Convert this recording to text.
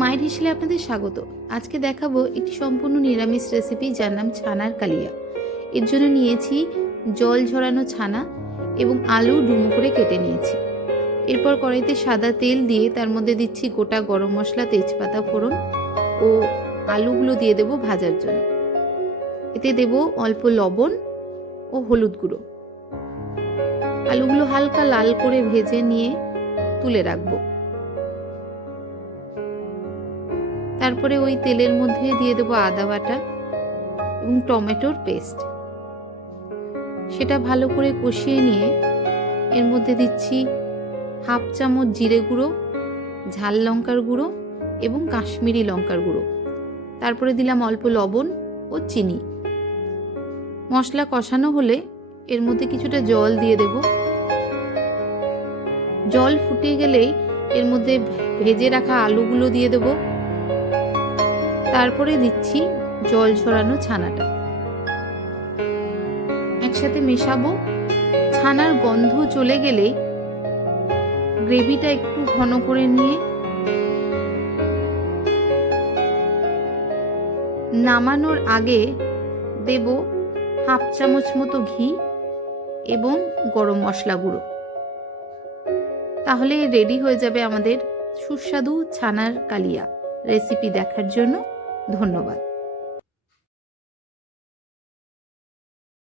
মায়ের হিসেবে আপনাদের স্বাগত। আজকে দেখাবো একটি সম্পূর্ণ নিরামিষ রেসিপি, যার নাম ছানার কালিয়া। এর জন্য নিয়েছি জল ঝরানো ছানা এবং আলু ডুমো করে কেটে নিয়েছি। এরপর কড়াইতে সাদা তেল দিয়ে তার মধ্যে দিচ্ছি গোটা গরম মশলা, তেজপাতা ফোড়ন ও আলুগুলো দিয়ে দেব ভাজার জন্য। এতে দেব অল্প লবণ ও হলুদ গুঁড়ো। আলুগুলো হালকা লাল করে ভেজে নিয়ে তুলে রাখবো। তারপরে ওই তেলের মধ্যে দিয়ে দেবো আদা বাটা এবং টমেটোর পেস্ট। সেটা ভালো করে কষিয়ে নিয়ে এর মধ্যে দিচ্ছি হাফ চামচ জিরে গুঁড়ো, ঝাল লঙ্কার গুঁড়ো এবং কাশ্মীরি লঙ্কার গুঁড়ো। তারপরে দিলাম অল্প লবণ ও চিনি। মশলা কষানো হলে এর মধ্যে কিছুটা জল দিয়ে দেব। জল ফুটে গেলেই এর মধ্যে ভেজে রাখা আলুগুলো দিয়ে দেব। তারপরে দিচ্ছি জল ঝরানো ছানাটা, একসাথে মেশাবো। ছানার গন্ধ চলে গেলে গ্রেভিটা একটু ঘন করে নিয়ে নামানোর আগে দেব হাফ চামচ মতো ঘি এবং গরম মশলা গুঁড়ো। তাহলে রেডি হয়ে যাবে আমাদের সুস্বাদু ছানার কালিয়া। রেসিপি দেখার জন্য ধন্যবাদ।